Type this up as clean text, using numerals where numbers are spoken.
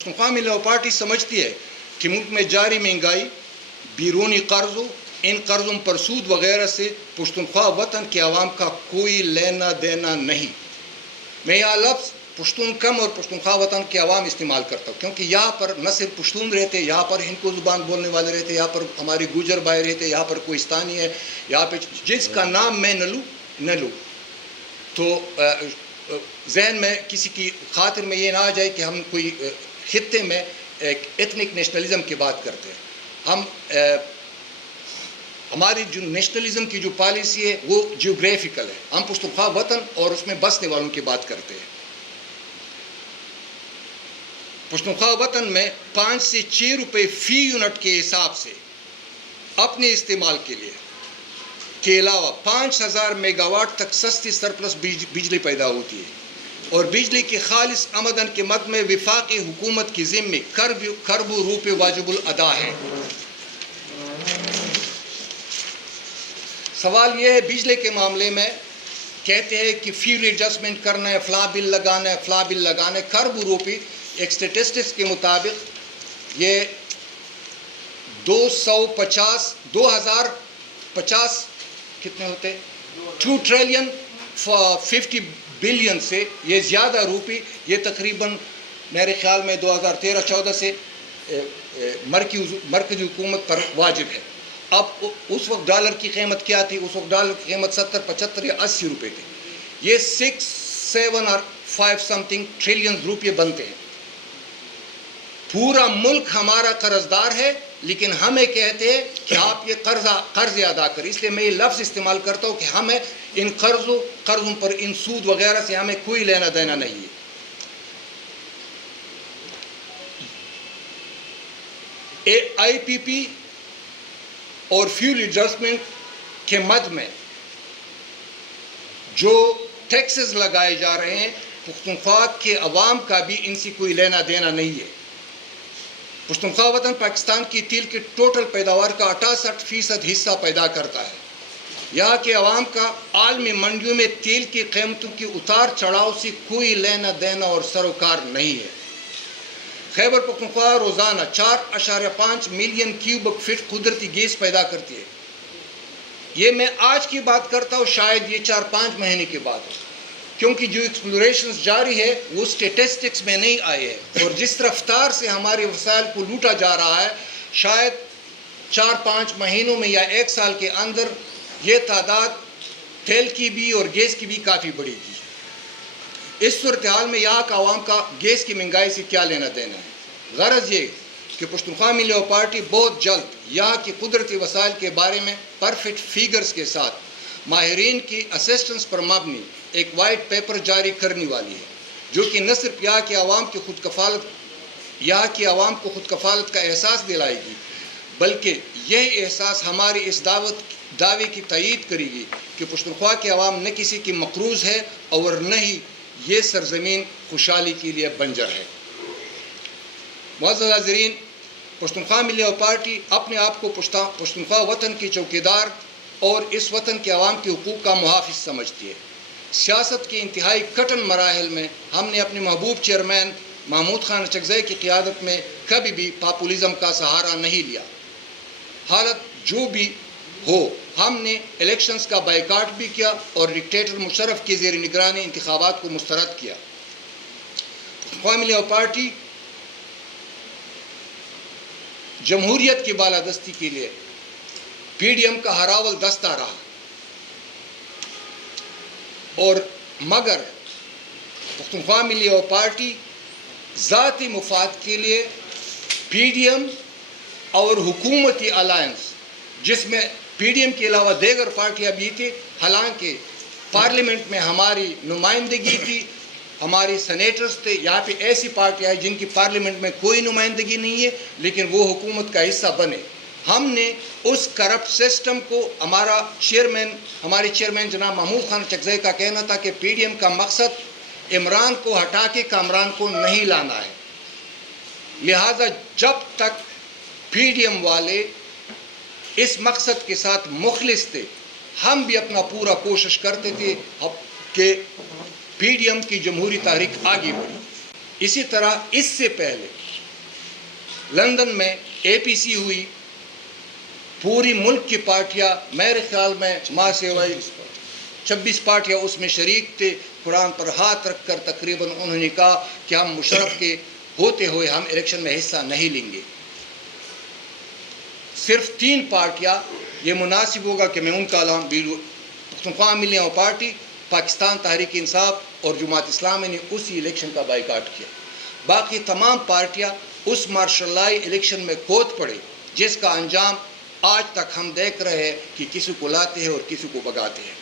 Pakhtunkhwa labour party سمجھتی ہے کہ ملک میں جاری مہنگائی، بیرونی قرضوں، ان قرضوں پر سود وغیرہ سے پختونخوا وطن کے عوام کا کوئی لینا دینا نہیں۔ میں یہاں لفظ پشتون کم اور پختونخوا وطن کے عوام استعمال کرتا ہوں، کیونکہ یہاں پر نہ صرف پشتون رہتے، یہاں پر ہندکو زبان بولنے والے رہتے، یہاں پر ہماری گوجر بھائی رہتے، یہاں پر کوہستانی ہے، یہاں پہ جس کا نام میں نہ لوں تو ذہن میں کسی کی خاطر میں یہ نہ آ جائے کہ ہم کوئی خطے میں ایک ایتھنک نیشنلزم کی بات کرتے ہیں۔ ہماری جو نیشنلزم کی جو پالیسی ہے وہ جیوگرافیکل ہے، ہم پختونخوا وطن اور اس میں بسنے والوں کی بات کرتے ہیں۔ پختونخوا وطن میں 5 سے 6 روپے فی یونٹ کے حساب سے اپنے استعمال کے علاوہ 5000 میگا واٹ تک سستی سرپلس بجلی پیدا ہوتی ہے، اور بجلی کی خالص آمدن کے مد میں وفاقی حکومت کی ذمہ کروڑوں روپے واجب الادا ہے۔ سوال یہ ہے، بجلی کے معاملے میں کہتے ہیں کہ فیول ایڈجسٹمنٹ کرنا ہے، فلاں بل لگانا ہے، فلاں بل لگانا ہے، کروڑوں روپے۔ ایک سٹیٹسٹکس کے مطابق یہ 2050 کتنے ہوتے 2 ٹریلین 50 بلین سے یہ زیادہ روپی، یہ تقریباً میرے خیال میں 2013-14 سے مرکزی حکومت پر واجب ہے۔ اب اس وقت ڈالر کی قیمت کیا تھی؟ اس وقت ڈالر کی قیمت 70، 75 یا 80 روپے تھی۔ یہ 6، 7 اور 5 سمتھنگ ٹریلین روپے بنتے ہیں۔ پورا ملک ہمارا قرض دار ہے، لیکن ہمیں کہتے ہیں کہ آپ یہ قرض ادا کریں۔ اس لیے میں یہ لفظ استعمال کرتا ہوں کہ ہمیں ان قرضوں پر ان سود وغیرہ سے ہمیں کوئی لینا دینا نہیں ہے۔ آئی پی پی اور فیول ایڈجسٹمنٹ کے مد میں جو ٹیکسز لگائے جا رہے ہیں، پختونخوا کے عوام کا بھی ان سے کوئی لینا دینا نہیں ہے۔ پختونخوا وطن پاکستان کی تیل کی ٹوٹل پیداوار کا 68% حصہ پیدا کرتا ہے۔ یہاں کے عوام کا عالمی منڈیوں میں تیل کی قیمتوں کی اتار چڑھاؤ سے کوئی لینا دینا اور سروکار نہیں ہے۔ خیبر پختونخوا روزانہ 4.5 ملین کیوبک فٹ قدرتی گیس پیدا کرتی ہے۔ یہ میں آج کی بات کرتا ہوں، شاید یہ 4-5 مہینے کی بات ہو، کیونکہ جو ایکسپلوریشنز جاری ہے وہ سٹیٹسٹکس میں نہیں آئے ہیں، اور جس رفتار سے ہمارے وسائل کو لوٹا جا رہا ہے، شاید 4-5 مہینوں میں یا 1 سال کے اندر یہ تعداد تیل کی بھی اور گیس کی بھی کافی بڑھے گی۔ اس صورتحال میں یہاں کا عوام کا گیس کی مہنگائی سے کیا لینا دینا ہے؟ غرض یہ کہ پختونخوا لیبر پارٹی بہت جلد یہاں کی قدرتی وسائل کے بارے میں پرفیکٹ فیگرز کے ساتھ ماہرین کی اسسٹنس پر مبنی ایک وائٹ پیپر جاری کرنے والی ہے، جو کہ نہ صرف یہاں کے عوام کو خود کفالت کا احساس دلائے گی، بلکہ یہ احساس ہماری اس دعوے کی تائید کرے گی کہ پختونخوا کے عوام نہ کسی کی مقروض ہے اور نہ ہی یہ سرزمین خوشحالی کے لیے بنجر ہے۔ معزز حاضرین، پختونخوا لیبر پارٹی اپنے آپ کو پختونخوا وطن کی چوکیدار اور اس وطن کے عوام کے حقوق کا محافظ سمجھتی ہے۔ سیاست کے انتہائی کٹن مراحل میں ہم نے اپنے محبوب چیئرمین محمود خان اچکزئی کی قیادت میں کبھی بھی پاپولزم کا سہارا نہیں لیا۔ حالت جو بھی ہو، ہم نے الیکشنز کا بائیکاٹ بھی کیا اور ڈکٹیٹر مشرف کی زیر نگرانی انتخابات کو مسترد کیا۔ پختونخوا لیبر پارٹی جمہوریت کی بالادستی کے لیے پی ڈی ایم کا ہراول دستہ رہا، اور مگر پختونخوا لیبر پارٹی ذاتی مفاد کے لیے پی ڈی ایم اور حکومتی الائنس، جس میں پی ڈی ایم کے علاوہ دیگر پارٹیاں بھی تھیں، حالانکہ پارلیمنٹ میں ہماری نمائندگی تھی، ہماری سینیٹرز تھے، یہاں پہ ایسی پارٹیاں ہیں جن کی پارلیمنٹ میں کوئی نمائندگی نہیں ہے، لیکن وہ حکومت کا حصہ بنے۔ ہم نے اس کرپٹ سسٹم کو، ہمارے چیئرمین جناب محمود خان اچکزئی کا کہنا تھا کہ پی ڈی ایم کا مقصد عمران کو ہٹا کے کامران کو نہیں لانا ہے، لہذا جب تک پی ڈی ایم والے اس مقصد کے ساتھ مخلص تھے، ہم بھی اپنا پورا کوشش کرتے تھے کہ پی ڈی ایم کی جمہوری تحریک آگے بڑھی۔ اسی طرح اس سے پہلے لندن میں APC ہوئی، پوری ملک کی پارٹیاں، میرے خیال میں ماں سوائے 26 پارٹیاں اس میں شریک تھے، قرآن پر ہاتھ رکھ کر تقریباً انہوں نے کہا کہ ہم مشرف کے ہوتے ہوئے ہم الیکشن میں حصہ نہیں لیں گے۔ صرف 3 پارٹیاں، یہ مناسب ہوگا کہ میں ان کا نام بھی لوں، پختونخوا ملیاں پارٹی، پاکستان تحریک انصاف اور جماعت اسلامی نے اسی الیکشن کا بائیکاٹ کیا۔ باقی تمام پارٹیاں اس مارشل لائی الیکشن میں کود پڑے، جس کا انجام آج تک ہم دیکھ رہے ہیں کہ کسی کو لاتے ہیں اور کسی کو بگاتے ہیں۔